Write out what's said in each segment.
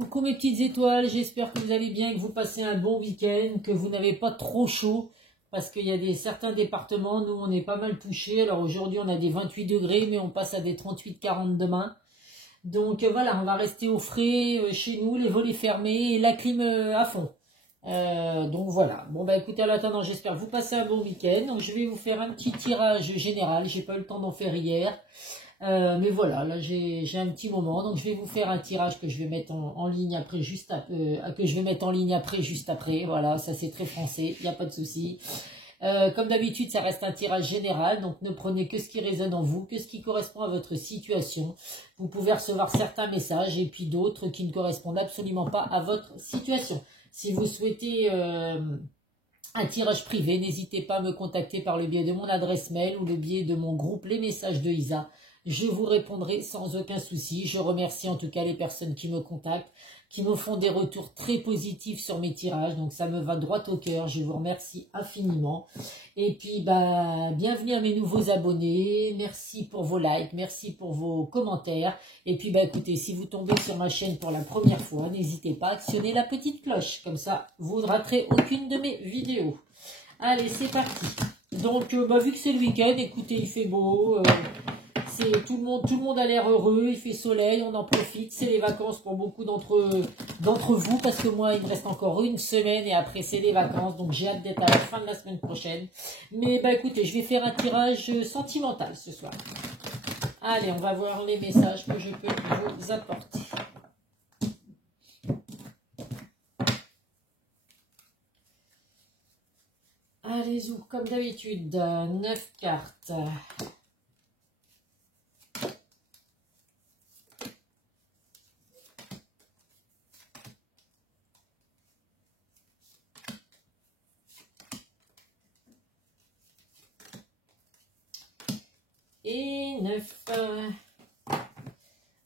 Coucou mes petites étoiles, j'espère que vous allez bien, que vous passez un bon week-end, que vous n'avez pas trop chaud, parce qu'il y a certains départements, nous on est pas mal touchés. Alors aujourd'hui on a des 28 degrés, mais on passe à des 38-40 demain. Donc voilà, on va rester au frais chez nous, les volets fermés et la clim à fond. Donc voilà, bon bah écoutez, en attendant j'espère que vous passez un bon week-end. Donc je vais vous faire un petit tirage général, j'ai pas eu le temps d'en faire hier. Mais voilà, là j'ai un petit moment, donc je vais vous faire un tirage que je vais mettre en ligne après, que je vais mettre en ligne après, juste après. Voilà, ça c'est très français, il n'y a pas de souci. Comme d'habitude, ça reste un tirage général, donc ne prenez que ce qui résonne en vous, que ce qui correspond à votre situation. Vous pouvez recevoir certains messages et puis d'autres qui ne correspondent absolument pas à votre situation. Si vous souhaitez un tirage privé, n'hésitez pas à me contacter par le biais de mon adresse mail ou le biais de mon groupe Les Messages de Isa. Je vous répondrai sans aucun souci. Je remercie en tout cas les personnes qui me contactent, qui me font des retours très positifs sur mes tirages. Donc ça me va droit au cœur. Je vous remercie infiniment. Et puis bienvenue à mes nouveaux abonnés. Merci pour vos likes, merci pour vos commentaires. Et puis écoutez, si vous tombez sur ma chaîne pour la première fois, n'hésitez pas à actionner la petite cloche. Comme ça, vous ne raterez aucune de mes vidéos. Allez, c'est parti. Donc vu que c'est le week-end, écoutez, il fait beau. Tout le monde a l'air heureux, il fait soleil, on en profite, c'est les vacances pour beaucoup d'entre vous, parce que moi il me reste encore une semaine et après c'est les vacances, donc j'ai hâte d'être à la fin de la semaine prochaine. Mais écoutez, je vais faire un tirage sentimental ce soir. Allez, on va voir les messages que je peux vous apporter. Allez, zou, comme d'habitude, 9 cartes. Et 9.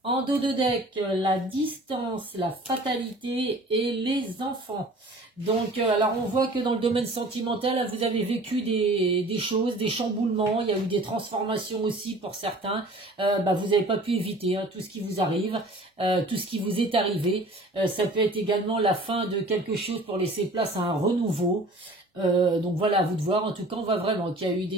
En dos de deck, la distance, la fatalité et les enfants. Donc, alors on voit que dans le domaine sentimental, vous avez vécu des choses, des chamboulements, il y a eu des transformations aussi pour certains. Vous n'avez pas pu éviter tout ce qui vous arrive, tout ce qui vous est arrivé. Ça peut être également la fin de quelque chose pour laisser place à un renouveau. Donc voilà, à vous de voir. En tout cas, on voit vraiment qu'il y a eu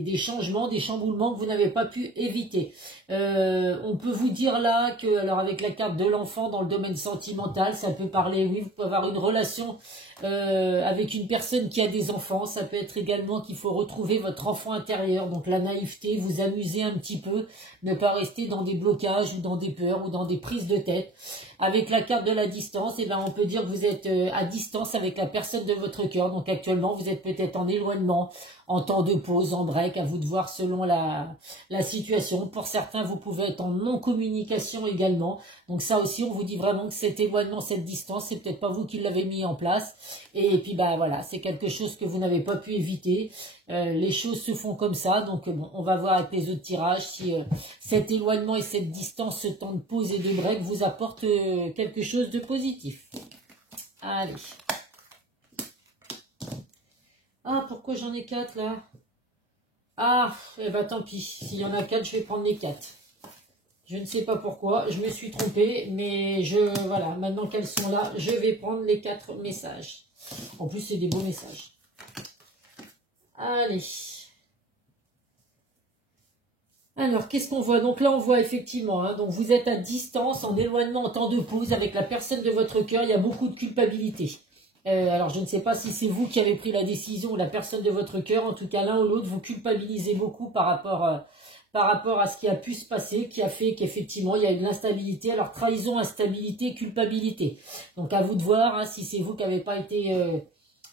des changements, des chamboulements que vous n'avez pas pu éviter. On peut vous dire là que, alors avec la carte de l'enfant dans le domaine sentimental, ça peut parler, oui, vous pouvez avoir une relation avec une personne qui a des enfants. Ça peut être également qu'il faut retrouver votre enfant intérieur, donc la naïveté, vous amuser un petit peu, ne pas rester dans des blocages ou dans des peurs ou dans des prises de tête. Avec la carte de la distance, on peut dire que vous êtes à distance avec la personne de votre cœur. Donc actuellement, vous êtes peut-être en éloignement, en temps de pause, en break, à vous de voir selon la situation. Pour certains, vous pouvez être en non-communication également. Donc ça aussi, on vous dit vraiment que cet éloignement, cette distance, c'est peut-être pas vous qui l'avez mis en place. Et puis voilà, c'est quelque chose que vous n'avez pas pu éviter. Les choses se font comme ça. Donc bon, on va voir avec les autres tirages si cet éloignement et cette distance, ce temps de pause et de break vous apportent quelque chose de positif. Allez. Ah, pourquoi j'en ai 4 là? Ah, tant pis. S'il y en a 4, je vais prendre les 4. Je ne sais pas pourquoi, je me suis trompée, mais voilà, maintenant qu'elles sont là, je vais prendre les 4 messages. En plus, c'est des beaux messages. Allez. Alors, qu'est-ce qu'on voit? Donc là, on voit effectivement, donc vous êtes à distance, en éloignement, en temps de pause, avec la personne de votre cœur, il y a beaucoup de culpabilité. Alors, je ne sais pas si c'est vous qui avez pris la décision ou la personne de votre cœur. En tout cas, l'un ou l'autre, vous culpabilisez beaucoup par rapport à ce qui a pu se passer, qui a fait qu'effectivement, il y a eu de l'instabilité. Alors, trahison, instabilité, culpabilité. Donc, à vous de voir si c'est vous qui n'avez pas été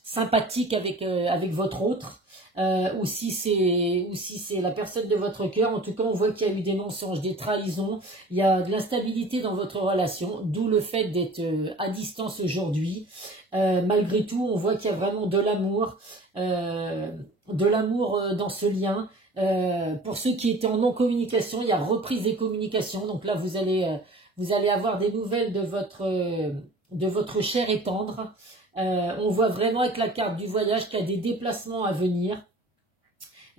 sympathique avec votre autre. Ou si c'est la personne de votre cœur. En tout cas, on voit qu'il y a eu des mensonges, des trahisons, il y a de l'instabilité dans votre relation, d'où le fait d'être à distance aujourd'hui. Malgré tout, on voit qu'il y a vraiment de l'amour dans ce lien. Pour ceux qui étaient en non-communication, il y a reprise des communications. Donc là, vous allez avoir des nouvelles de votre cher et tendre. On voit vraiment avec la carte du voyage qu'il y a des déplacements à venir.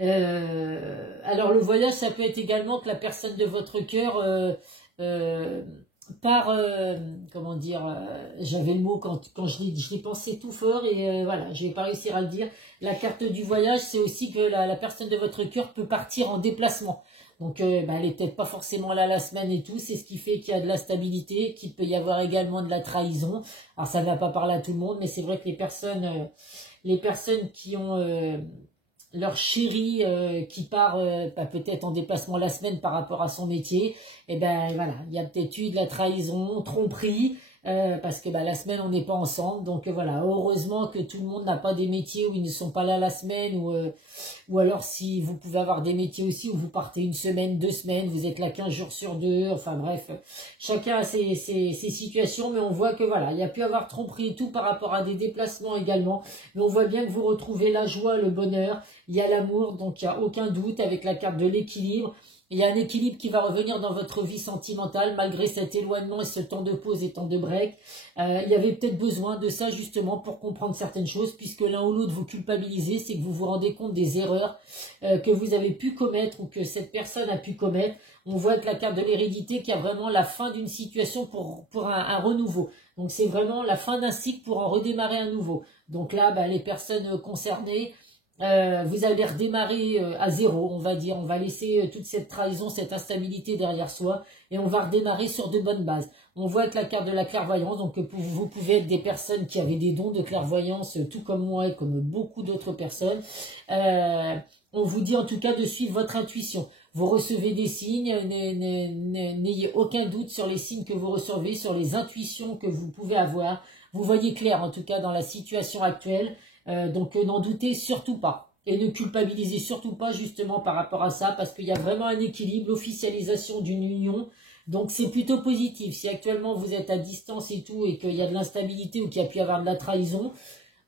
Alors le voyage, ça peut être également que la personne de votre cœur par, comment dire, j'avais le mot quand je l'ai pensé tout fort et voilà, je vais pas réussir à le dire. La carte du voyage, c'est aussi que la personne de votre cœur peut partir en déplacement. Donc, bah, elle est peut-être pas forcément là la semaine et tout. C'est ce qui fait qu'il y a de la stabilité, qu'il peut y avoir également de la trahison. Alors, ça ne va pas parler à tout le monde, mais c'est vrai que les personnes qui ont leur chéri qui part bah, peut-être en déplacement la semaine par rapport à son métier, et ben voilà, il y a peut-être eu de la trahison, tromperie, parce que bah, la semaine on n'est pas ensemble, donc voilà, heureusement que tout le monde n'a pas des métiers où ils ne sont pas là la semaine, ou alors si vous pouvez avoir des métiers aussi où vous partez une semaine, 2 semaines, vous êtes là 15 jours sur 2, enfin bref, chacun a ses situations, mais on voit que voilà, il y a pu avoir tromperie et tout par rapport à des déplacements également, mais on voit bien que vous retrouvez la joie, le bonheur, il y a l'amour, donc il n'y a aucun doute avec la carte de l'équilibre. Il y a un équilibre qui va revenir dans votre vie sentimentale malgré cet éloignement et ce temps de pause et temps de break. Il y avait peut-être besoin de ça justement pour comprendre certaines choses, puisque l'un ou l'autre vous culpabilisez, c'est que vous vous rendez compte des erreurs que vous avez pu commettre ou que cette personne a pu commettre. On voit avec la carte de l'hérédité qu'il y a vraiment la fin d'une situation pour un renouveau. Donc c'est vraiment la fin d'un cycle pour en redémarrer un nouveau. Donc là, bah, les personnes concernées, vous allez redémarrer à zéro, on va dire. On va laisser toute cette trahison, cette instabilité derrière soi et on va redémarrer sur de bonnes bases. On voit avec la carte de la clairvoyance, donc vous pouvez être des personnes qui avaient des dons de clairvoyance, tout comme moi et comme beaucoup d'autres personnes. On vous dit en tout cas de suivre votre intuition. Vous recevez des signes, n'ayez aucun doute sur les signes que vous recevez, sur les intuitions que vous pouvez avoir. Vous voyez clair en tout cas dans la situation actuelle. Donc n'en doutez surtout pas. Et ne culpabilisez surtout pas justement par rapport à ça, parce qu'il y a vraiment un équilibre, l'officialisation d'une union. Donc c'est plutôt positif. Si actuellement vous êtes à distance et tout, et qu'il y a de l'instabilité ou qu'il y a pu y avoir de la trahison,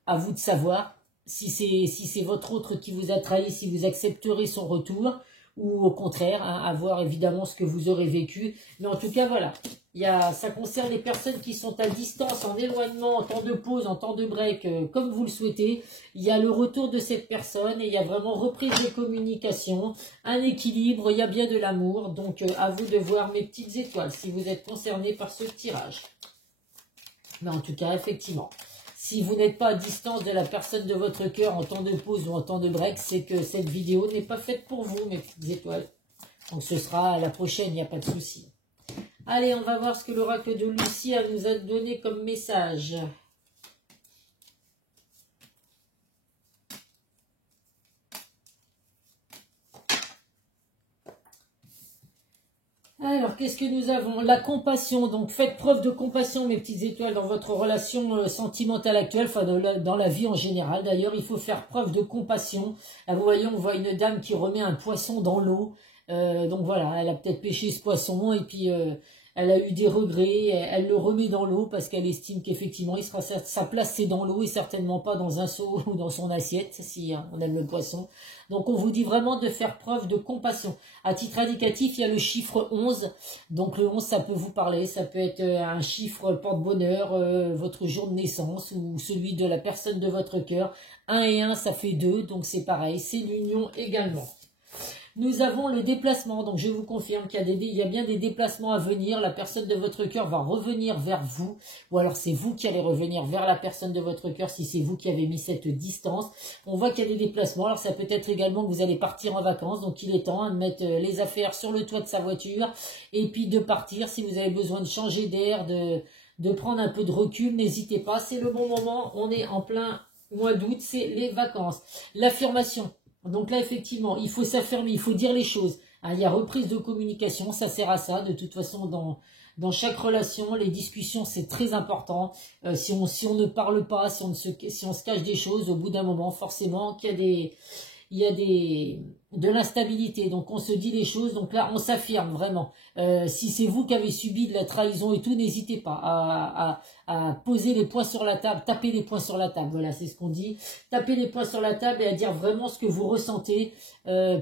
à vous de savoir si c'est votre autre qui vous a trahi, si vous accepterez son retour, ou au contraire, hein, à voir évidemment ce que vous aurez vécu. Mais en tout cas, voilà. Ça concerne les personnes qui sont à distance, en éloignement, en temps de pause, en temps de break, comme vous le souhaitez. Il y a le retour de cette personne et il y a vraiment reprise de communication, un équilibre, il y a bien de l'amour. Donc, à vous de voir mes petites étoiles si vous êtes concernés par ce tirage. Mais en tout cas, effectivement, si vous n'êtes pas à distance de la personne de votre cœur en temps de pause ou en temps de break, c'est que cette vidéo n'est pas faite pour vous, mes petites étoiles. Donc, ce sera à la prochaine, il n'y a pas de souci. Allez, on va voir ce que l'oracle de Lucia nous a donné comme message. Alors, qu'est-ce que nous avons? La compassion. Donc, faites preuve de compassion, mes petites étoiles, dans votre relation sentimentale actuelle, enfin, dans la vie en général. D'ailleurs, il faut faire preuve de compassion. Là, vous voyez, on voit une dame qui remet un poisson dans l'eau. Donc, voilà, elle a peut-être pêché ce poisson et puis elle a eu des regrets. Elle le remet dans l'eau parce qu'elle estime qu'effectivement, sa place, c'est dans l'eau et certainement pas dans un seau ou dans son assiette, si hein, on aime le poisson. Donc, on vous dit vraiment de faire preuve de compassion. À titre indicatif, il y a le chiffre 11. Donc, le 11, ça peut vous parler. Ça peut être un chiffre porte-bonheur, votre jour de naissance ou celui de la personne de votre cœur. 1 et 1, ça fait 2. Donc, c'est pareil. C'est l'union également. Nous avons le déplacement, donc je vous confirme qu'il y a bien des déplacements à venir. La personne de votre cœur va revenir vers vous, ou alors c'est vous qui allez revenir vers la personne de votre cœur si c'est vous qui avez mis cette distance. On voit qu'il y a des déplacements, alors ça peut être également que vous allez partir en vacances, donc il est temps hein, de mettre les affaires sur le toit de sa voiture, et puis de partir si vous avez besoin de changer d'air, de prendre un peu de recul, n'hésitez pas, c'est le bon moment, on est en plein mois d'août, c'est les vacances. L'affirmation. Donc là, effectivement, il faut s'affirmer, il faut dire les choses. Hein, il y a reprise de communication, ça sert à ça. De toute façon, dans chaque relation, les discussions, c'est très important. Si on ne parle pas, si on se cache des choses, au bout d'un moment, forcément, il y a de l'instabilité. Donc, on se dit les choses. Donc là, on s'affirme vraiment. Si c'est vous qui avez subi de la trahison et tout, n'hésitez pas à poser les points sur la table, taper les points sur la table. Voilà, c'est ce qu'on dit. Taper les points sur la table et à dire vraiment ce que vous ressentez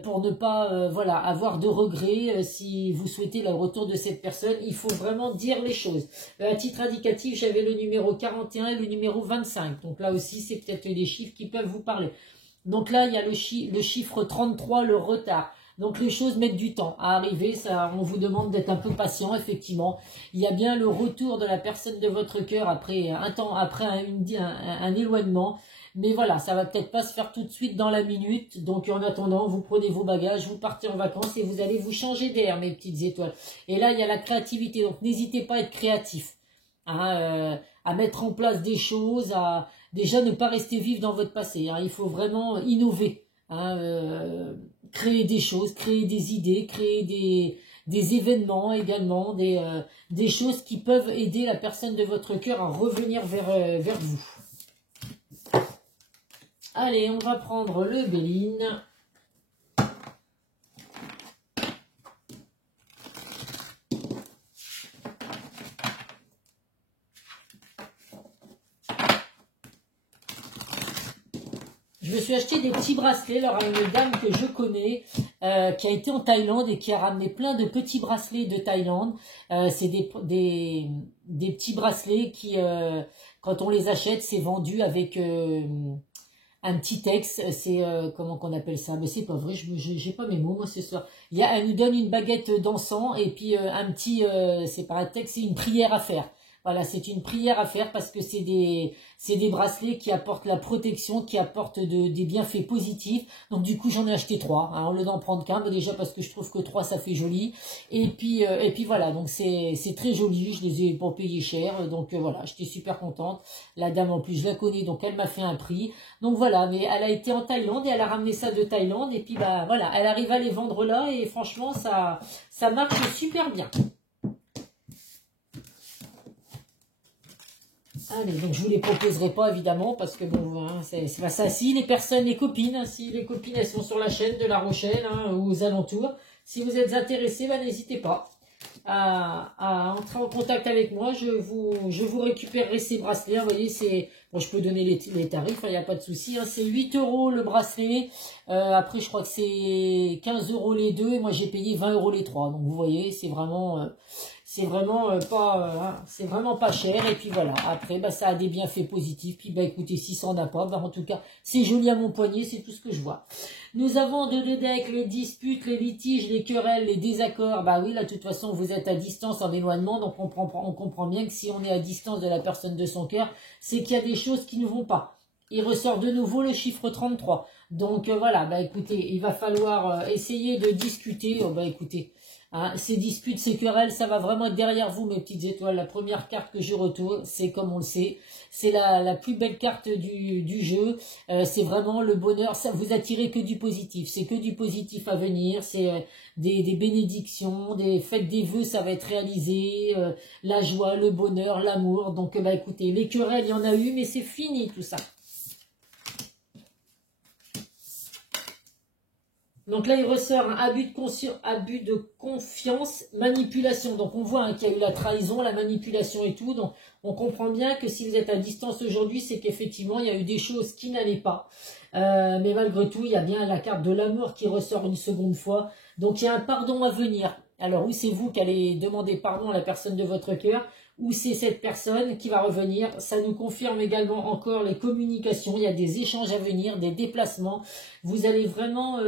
pour ne pas voilà, avoir de regrets. Si vous souhaitez le retour de cette personne, il faut vraiment dire les choses. À titre indicatif, j'avais le numéro 41 et le numéro 25. Donc là aussi, c'est peut-être des chiffres qui peuvent vous parler. Donc là, il y a le chiffre 33, le retard. Donc les choses mettent du temps à arriver, ça, on vous demande d'être un peu patient, effectivement. Il y a bien le retour de la personne de votre cœur après un temps, après un éloignement. Mais voilà, ça va peut-être pas se faire tout de suite dans la minute. Donc en attendant, vous prenez vos bagages, vous partez en vacances et vous allez vous changer d'air, mes petites étoiles. Et là, il y a la créativité. Donc n'hésitez pas à être créatif, hein, à mettre en place des choses, à déjà ne pas rester vivre dans votre passé. Hein. Il faut vraiment innover, hein, créer des choses, créer des idées, créer des événements également, des choses qui peuvent aider la personne de votre cœur à revenir vers vous. Allez, on va prendre le Béline. Je me suis acheté des petits bracelets. Alors, il y a une dame que je connais qui a été en Thaïlande et qui a ramené plein de petits bracelets de Thaïlande. C'est des petits bracelets qui, quand on les achète, c'est vendu avec un petit texte. C'est, comment qu'on appelle ça? Mais c'est pas vrai, j'ai pas mes mots, moi, ce soir. Elle nous donne une baguette d'encens et puis un petit, c'est pas un texte, c'est une prière à faire. Voilà, c'est une prière à faire parce que c'est des bracelets qui apportent la protection, qui apportent des bienfaits positifs. Donc du coup, j'en ai acheté 3. Hein, au lieu d'en prendre qu'un, déjà parce que je trouve que 3 ça fait joli. Et puis voilà, donc c'est très joli. Je les ai pas payés cher. Donc voilà, j'étais super contente. La dame en plus, je la connais, donc elle m'a fait un prix. Donc voilà, mais elle a été en Thaïlande et elle a ramené ça de Thaïlande. Et puis bah voilà, elle arrive à les vendre là et franchement, ça marche super bien. Allez, donc je vous les proposerai pas évidemment parce que bon, hein, c'est ça. Si les personnes, les copines, hein, si les copines elles sont sur la chaîne de La Rochelle hein, ou aux alentours, si vous êtes intéressés, bah, n'hésitez pas à entrer en contact avec moi. Je vous récupérerai ces bracelets. Vous voyez, c'est bon, je peux donner les tarifs, il n'y a pas de souci. Hein, c'est 8 € le bracelet. Après, je crois que c'est 15 € les deux et moi j'ai payé 20 € les trois. Donc vous voyez, c'est vraiment c'est vraiment pas cher. Et puis voilà, après bah, ça a des bienfaits positifs. Puis bah écoutez, si ça en a pas, bah, en tout cas c'est joli à mon poignet, c'est tout ce que je vois. Nous avons de decks, les disputes, les litiges, les querelles, les désaccords. Bah oui, là de toute façon vous êtes à distance en éloignement, donc on comprend bien que si on est à distance de la personne de son cœur, c'est qu'il y a des choses qui ne vont pas. Il ressort de nouveau le chiffre 33. Donc voilà, bah écoutez, il va falloir essayer de discuter. Oh, bah écoutez, hein, ces disputes, ces querelles, ça va vraiment être derrière vous, mes petites étoiles. La première carte que je retourne, c'est comme on le sait, c'est la plus belle carte du jeu. C'est vraiment le bonheur. Ça vous attirez que du positif. C'est que du positif à venir. C'est des bénédictions, faites des vœux, ça va être réalisé. La joie, le bonheur, l'amour. Donc, bah écoutez, les querelles, il y en a eu, mais c'est fini tout ça. Donc là, il ressort un abus de confiance, manipulation. Donc on voit hein, qu'il y a eu la trahison, la manipulation et tout. Donc on comprend bien que si vous êtes à distance aujourd'hui, c'est qu'effectivement, il y a eu des choses qui n'allaient pas. Mais malgré tout, il y a bien la carte de l'amour qui ressort une seconde fois. Donc il y a un pardon à venir. Alors, ou c'est vous qui allez demander pardon à la personne de votre cœur, ou c'est cette personne qui va revenir. Ça nous confirme également encore les communications. Il y a des échanges à venir, des déplacements. Vous allez vraiment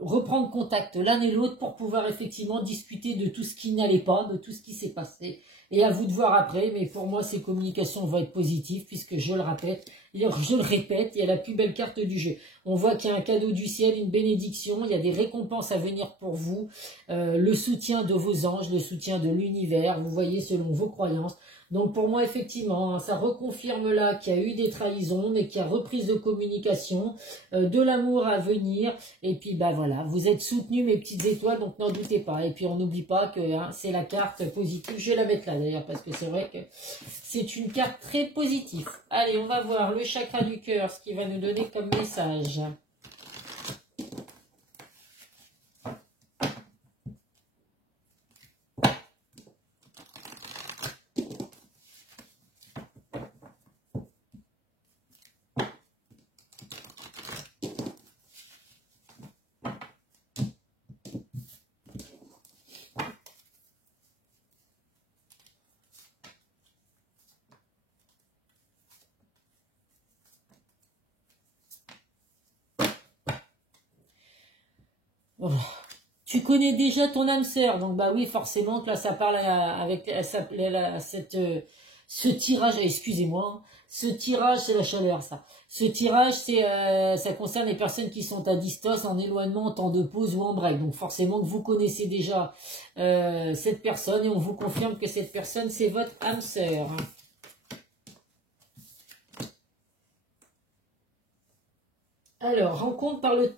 reprendre contact l'un et l'autre pour pouvoir effectivement discuter de tout ce qui n'allait pas, de tout ce qui s'est passé. Et à vous de voir après, mais pour moi, ces communications vont être positives, puisque je le répète, il y a la plus belle carte du jeu. On voit qu'il y a un cadeau du ciel, une bénédiction, il y a des récompenses à venir pour vous, le soutien de vos anges, le soutien de l'univers, vous voyez, selon vos croyances. Donc pour moi, effectivement, hein, ça reconfirme là qu'il y a eu des trahisons, mais qu'il y a reprise de communication, de l'amour à venir. Et puis bah voilà, vous êtes soutenus mes petites étoiles, donc n'en doutez pas. Et puis on n'oublie pas que hein, c'est la carte positive. Je vais la mettre là d'ailleurs, parce que c'est vrai que c'est une carte très positive. Allez, on va voir le chakra du cœur, ce qu'il va nous donner comme message. Tu connais déjà ton âme sœur, donc bah oui, forcément que là ça parle avec ce tirage, excusez-moi, ce tirage c'est la chaleur ça. Ce tirage ça concerne les personnes qui sont à distance, en éloignement, en temps de pause ou en break. Donc forcément que vous connaissez déjà cette personne et on vous confirme que cette personne c'est votre âme sœur. Alors, rencontre par le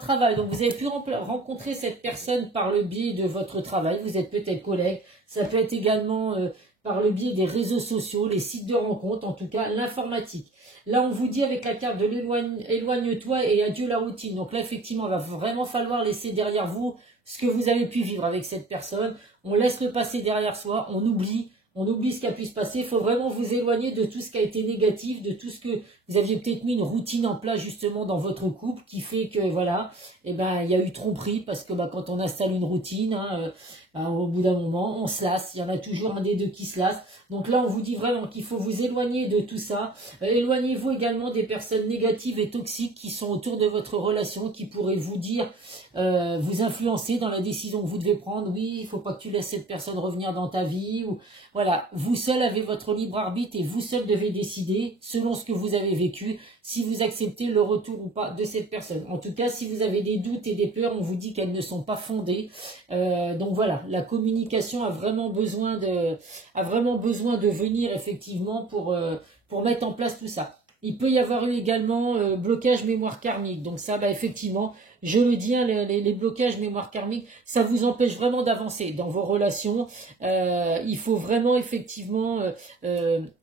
travail. Donc, vous avez pu rencontrer cette personne par le biais de votre travail. Vous êtes peut-être collègue. Ça peut être également par le biais des réseaux sociaux, les sites de rencontres, en tout cas l'informatique. Là, on vous dit avec la carte de éloigne-toi et adieu la routine. Donc là, effectivement, il va vraiment falloir laisser derrière vous ce que vous avez pu vivre avec cette personne. On laisse le passé derrière soi, on oublie. On oublie ce qui a pu se passer. Il faut vraiment vous éloigner de tout ce qui a été négatif, de tout ce que vous aviez peut-être mis une routine en place justement dans votre couple qui fait que voilà, eh ben il y a eu tromperie parce que bah, quand on installe une routine, au bout d'un moment, on se lasse. Il y en a toujours un des deux qui se lasse. Donc là, on vous dit vraiment qu'il faut vous éloigner de tout ça. Éloignez-vous également des personnes négatives et toxiques qui sont autour de votre relation, qui pourraient vous dire, vous influencer dans la décision que vous devez prendre. Oui, il faut pas que tu laisses cette personne revenir dans ta vie. Ou voilà, vous seul avez votre libre arbitre et vous seul devez décider selon ce que vous avez vécu, si vous acceptez le retour ou pas de cette personne. En tout cas, si vous avez des doutes et des peurs, on vous dit qu'elles ne sont pas fondées. Donc voilà, la communication a vraiment besoin de venir effectivement pour mettre en place tout ça. Il peut y avoir eu également blocage mémoire karmique. Donc ça, bah, effectivement, je le dis, hein, les blocages mémoire karmique, ça vous empêche vraiment d'avancer dans vos relations. Il faut vraiment effectivement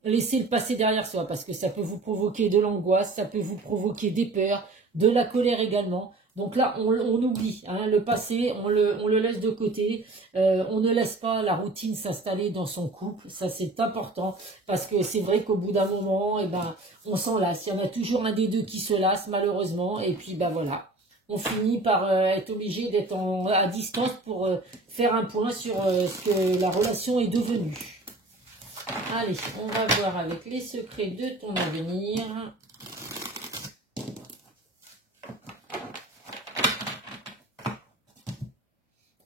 laisser le passé derrière soi parce que ça peut vous provoquer de l'angoisse, ça peut vous provoquer des peurs, de la colère également. Donc là, on oublie hein, le passé, on le laisse de côté. On ne laisse pas la routine s'installer dans son couple. Ça, c'est important parce que c'est vrai qu'au bout d'un moment, eh ben, on s'en lasse. Il y en a toujours un des deux qui se lasse, malheureusement. Et puis, ben voilà, on finit par être obligé d'être à distance pour faire un point sur ce que la relation est devenue. Allez, on va voir avec les secrets de ton avenir.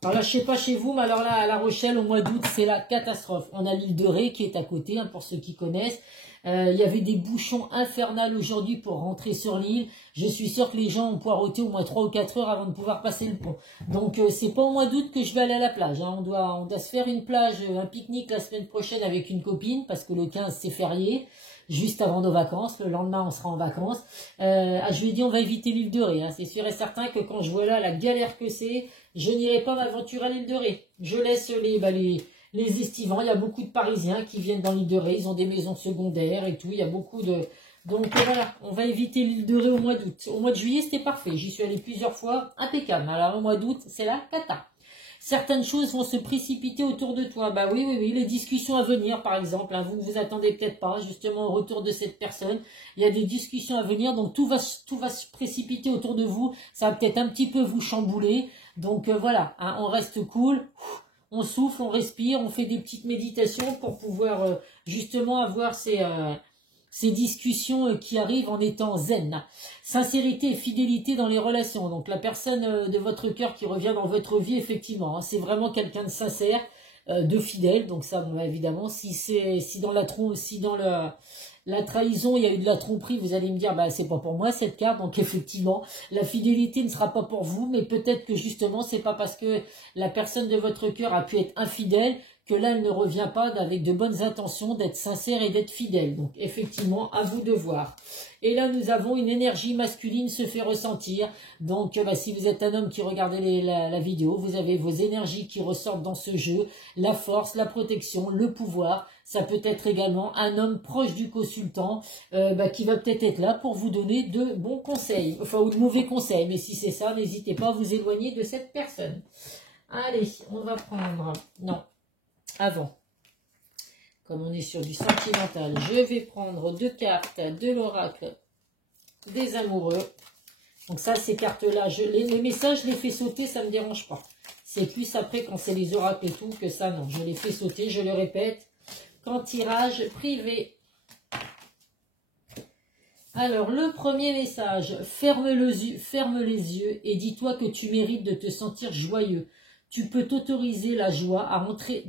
Alors là, je sais pas chez vous, mais alors là, à La Rochelle, au mois d'août, c'est la catastrophe. On a l'île de Ré qui est à côté, hein, pour ceux qui connaissent. Il y avait des bouchons infernales aujourd'hui pour rentrer sur l'île. Je suis sûr que les gens ont poireauté au moins 3 ou 4 heures avant de pouvoir passer le pont. Donc, c'est pas au mois d'août que je vais aller à la plage. Hein. On doit se faire une plage, un pique-nique la semaine prochaine avec une copine, parce que le 15, c'est férié. Juste avant nos vacances, le lendemain on sera en vacances. Je lui ai dit on va éviter l'île de Ré. Hein. C'est sûr et certain que quand je vois là la galère que c'est, je n'irai pas m'aventurer à l'île de Ré. Je laisse les estivants. Il y a beaucoup de Parisiens qui viennent dans l'île de Ré. Ils ont des maisons secondaires et tout. Il y a beaucoup de... Donc voilà, on va éviter l'île de Ré au mois d'août. Au mois de juillet, c'était parfait. J'y suis allé plusieurs fois, impeccable. Alors au mois d'août, c'est la cata. Certaines choses vont se précipiter autour de toi. Bah oui, les discussions à venir, par exemple. Hein, vous ne vous attendez peut-être pas, justement, au retour de cette personne. Il y a des discussions à venir, donc tout va se précipiter autour de vous. Ça va peut-être un petit peu vous chambouler. Donc voilà, hein, on reste cool. On souffle, on respire, on fait des petites méditations pour pouvoir justement avoir ces discussions qui arrivent en étant zen. Sincérité et fidélité dans les relations. Donc la personne de votre cœur qui revient dans votre vie, effectivement, hein, c'est vraiment quelqu'un de sincère, de fidèle. Donc ça, bon, évidemment, si dans la trahison, il y a eu de la tromperie, vous allez me dire, bah c'est pas pour moi cette carte. Donc effectivement, la fidélité ne sera pas pour vous, mais peut-être que justement, c'est pas parce que la personne de votre cœur a pu être infidèle que là, elle ne revient pas avec de bonnes intentions, d'être sincère et d'être fidèle. Donc, effectivement, à vous de voir. Et là, nous avons une énergie masculine se fait ressentir. Donc, si vous êtes un homme qui regardez la vidéo, vous avez vos énergies qui ressortent dans ce jeu. La force, la protection, le pouvoir. Ça peut être également un homme proche du consultant qui va peut-être être là pour vous donner de bons conseils. Enfin, ou de mauvais conseils. Mais si c'est ça, n'hésitez pas à vous éloigner de cette personne. Allez, on va prendre... Non. Avant, comme on est sur du sentimental, je vais prendre 2 cartes de l'oracle des amoureux. Donc ça, ces cartes-là, les messages, je les fais sauter, ça ne me dérange pas. C'est plus après, quand c'est les oracles et tout, que ça, non. Je les fais sauter, je le répète, qu'en tirage privé. Alors, le premier message, ferme les yeux et dis-toi que tu mérites de te sentir joyeux. Tu peux autoriser la joie à entrer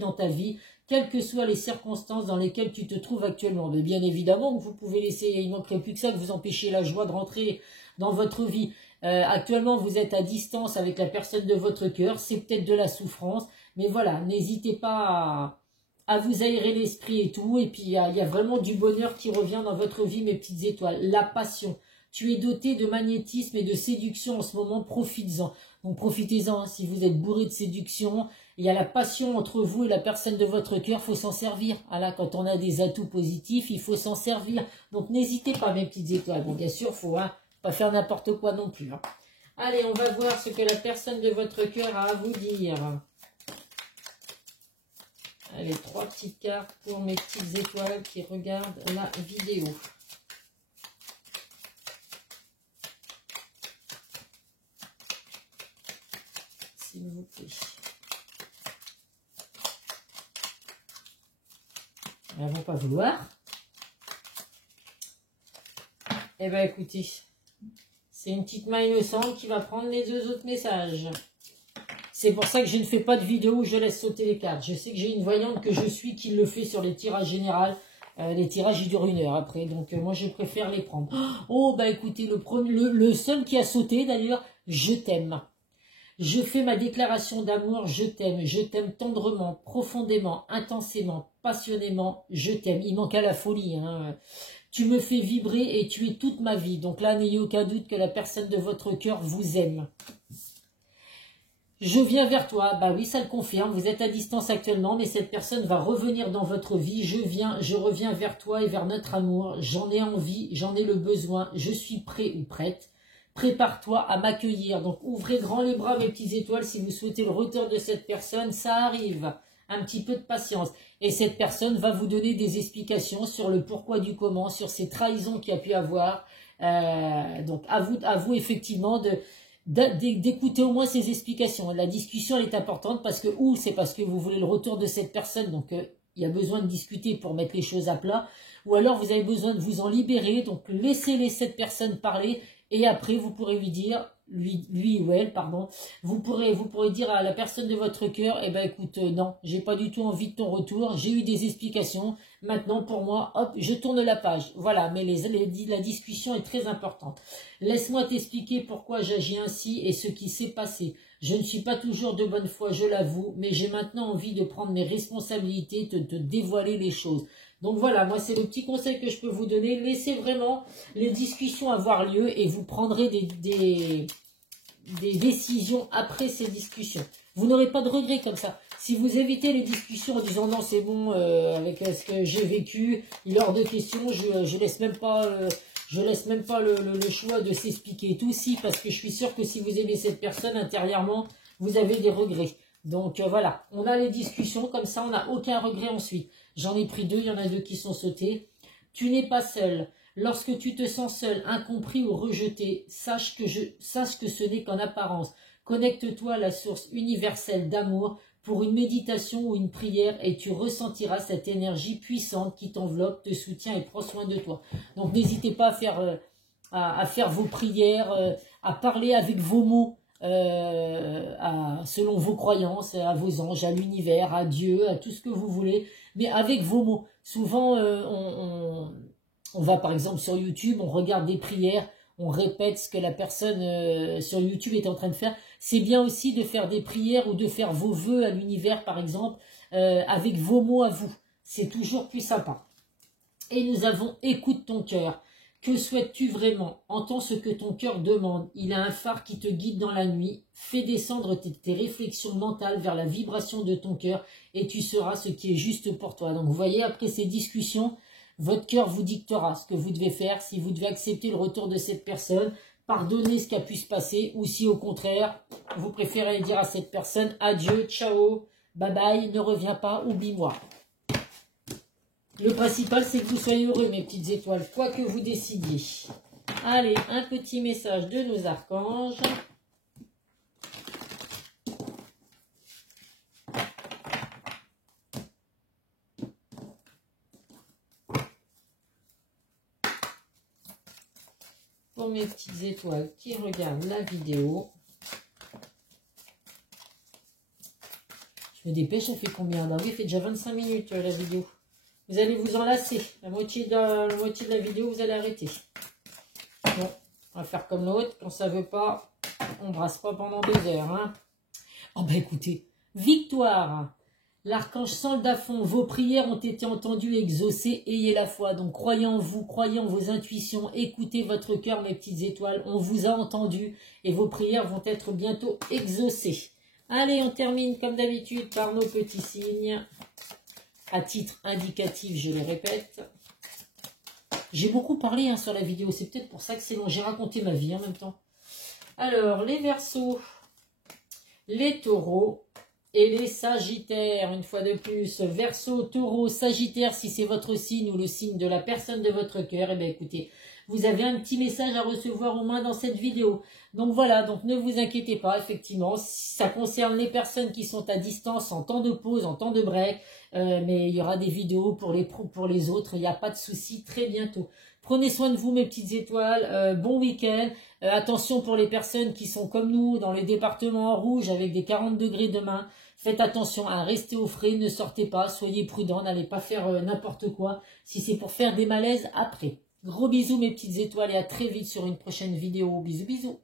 dans ta vie, quelles que soient les circonstances dans lesquelles tu te trouves actuellement. Mais bien évidemment, vous pouvez laisser, il ne manquerait plus que ça, que vous empêchiez la joie de rentrer dans votre vie. Actuellement, vous êtes à distance avec la personne de votre cœur, c'est peut-être de la souffrance, mais voilà, n'hésitez pas à vous aérer l'esprit et tout, et puis il y a vraiment du bonheur qui revient dans votre vie, mes petites étoiles. La passion. Tu es doté de magnétisme et de séduction en ce moment, profites-en. Donc profitez-en, si vous êtes bourré de séduction, il y a la passion entre vous et la personne de votre cœur, il faut s'en servir. Voilà, quand on a des atouts positifs, il faut s'en servir. Donc n'hésitez pas, mes petites étoiles. Bon, bien sûr, il faut pas faire n'importe quoi non plus. Hein. Allez, on va voir ce que la personne de votre cœur a à vous dire. Allez, 3 petites cartes pour mes petites étoiles qui regardent la vidéo. S'il vous plaît. Elles ne vont pas vouloir. Eh bien, écoutez, c'est une petite main innocente qui va prendre les 2 autres messages. C'est pour ça que je ne fais pas de vidéo où je laisse sauter les cartes. Je sais que j'ai une voyante que je suis qui le fait sur les tirages généraux. Les tirages, ils durent 1 heure après. Donc, moi, je préfère les prendre. Oh, bah écoutez, le seul qui a sauté, d'ailleurs, je t'aime. Je fais ma déclaration d'amour, je t'aime tendrement, profondément, intensément, passionnément, je t'aime. Il manque à la folie, hein. Tu me fais vibrer et tu es toute ma vie. Donc là, n'ayez aucun doute que la personne de votre cœur vous aime. Je viens vers toi, bah oui, ça le confirme, vous êtes à distance actuellement, mais cette personne va revenir dans votre vie. Je reviens vers toi et vers notre amour. J'en ai envie, j'en ai le besoin, je suis prêt ou prête. Prépare-toi à m'accueillir. Donc, ouvrez grand les bras, mes petites étoiles, si vous souhaitez le retour de cette personne. Ça arrive. Un petit peu de patience. Et cette personne va vous donner des explications sur le pourquoi du comment, sur ces trahisons qu'il y a pu avoir. Donc, à vous effectivement, d'écouter au moins ces explications. La discussion, elle est importante parce que, c'est parce que vous voulez le retour de cette personne. Donc, il y a besoin de discuter pour mettre les choses à plat. Ou alors, vous avez besoin de vous en libérer. Donc, laissez cette personne parler. Et après, vous pourrez lui dire, lui ou elle, pardon, vous pourrez dire à la personne de votre cœur, eh ben écoute, non, j'ai pas du tout envie de ton retour, j'ai eu des explications, maintenant pour moi, hop, je tourne la page. Voilà, mais la discussion est très importante. Laisse-moi t'expliquer pourquoi j'agis ainsi et ce qui s'est passé. Je ne suis pas toujours de bonne foi, je l'avoue, mais j'ai maintenant envie de prendre mes responsabilités, de te dévoiler les choses. Donc voilà, moi c'est le petit conseil que je peux vous donner. Laissez vraiment les discussions avoir lieu et vous prendrez des décisions après ces discussions. Vous n'aurez pas de regrets comme ça. Si vous évitez les discussions en disant non c'est bon, avec ce que j'ai vécu, il est hors de question, je laisse même pas, le choix de s'expliquer et tout. Si, parce que je suis sûr que si vous aimez cette personne intérieurement, vous avez des regrets. Donc voilà, on a les discussions, comme ça on n'a aucun regret ensuite. J'en ai pris 2, il y en a 2 qui sont sautés. Tu n'es pas seul. Lorsque tu te sens seul, incompris ou rejeté, sache que ce n'est qu'en apparence. Connecte-toi à la source universelle d'amour pour une méditation ou une prière et tu ressentiras cette énergie puissante qui t'enveloppe, te soutient et prend soin de toi. Donc n'hésitez pas à faire vos prières, à parler avec vos mots. Selon vos croyances, à vos anges, à l'univers, à Dieu, à tout ce que vous voulez, mais avec vos mots. Souvent, on va par exemple sur YouTube, on regarde des prières, on répète ce que la personne sur YouTube est en train de faire. C'est bien aussi de faire des prières ou de faire vos vœux à l'univers, par exemple, avec vos mots à vous. C'est toujours plus sympa. Et nous avons « Écoute ton cœur ». Que souhaites-tu vraiment? Entends ce que ton cœur demande. Il a un phare qui te guide dans la nuit. Fais descendre tes réflexions mentales vers la vibration de ton cœur et tu sauras ce qui est juste pour toi. Donc vous voyez, après ces discussions, votre cœur vous dictera ce que vous devez faire, si vous devez accepter le retour de cette personne, pardonner ce qui a pu se passer, ou si au contraire, vous préférez dire à cette personne « Adieu, ciao, bye bye, ne reviens pas, oublie-moi ». Le principal, c'est que vous soyez heureux, mes petites étoiles, quoi que vous décidiez. Allez, un petit message de nos archanges. pour mes petites étoiles qui regardent la vidéo. Je me dépêche, elle fait combien? Bah oui, elle fait déjà 25 minutes la vidéo. Vous allez vous enlacer. La moitié de la vidéo, vous allez arrêter. Bon, on va faire comme l'autre. Quand ça veut pas, on brasse pas pendant 2 heures. Hein. Oh bah écoutez, victoire. L'archange Sandalphon, vos prières ont été entendues et exaucées. Ayez la foi. Donc croyez en vous, croyez en vos intuitions. Écoutez votre cœur, mes petites étoiles. On vous a entendu et vos prières vont être bientôt exaucées. Allez, on termine comme d'habitude par nos petits signes. À titre indicatif, je les répète. J'ai beaucoup parlé sur la vidéo. C'est peut-être pour ça que c'est long. J'ai raconté ma vie en même temps. Alors, les Verseaux, les Taureaux et les Sagittaires. Une fois de plus, Verseau, Taureau, Sagittaire, si c'est votre signe ou le signe de la personne de votre cœur, eh bien écoutez, vous avez un petit message à recevoir au moins dans cette vidéo. Donc voilà, donc ne vous inquiétez pas, effectivement, ça concerne les personnes qui sont à distance, en temps de pause, en temps de break, mais il y aura des vidéos pour les autres, il n'y a pas de souci, très bientôt. Prenez soin de vous, mes petites étoiles, bon week-end, attention pour les personnes qui sont comme nous, dans les départements rouges, avec des 40 degrés demain, faites attention à rester au frais, ne sortez pas, soyez prudents, n'allez pas faire n'importe quoi, si c'est pour faire des malaises après. Gros bisous mes petites étoiles et à très vite sur une prochaine vidéo. Bisous bisous.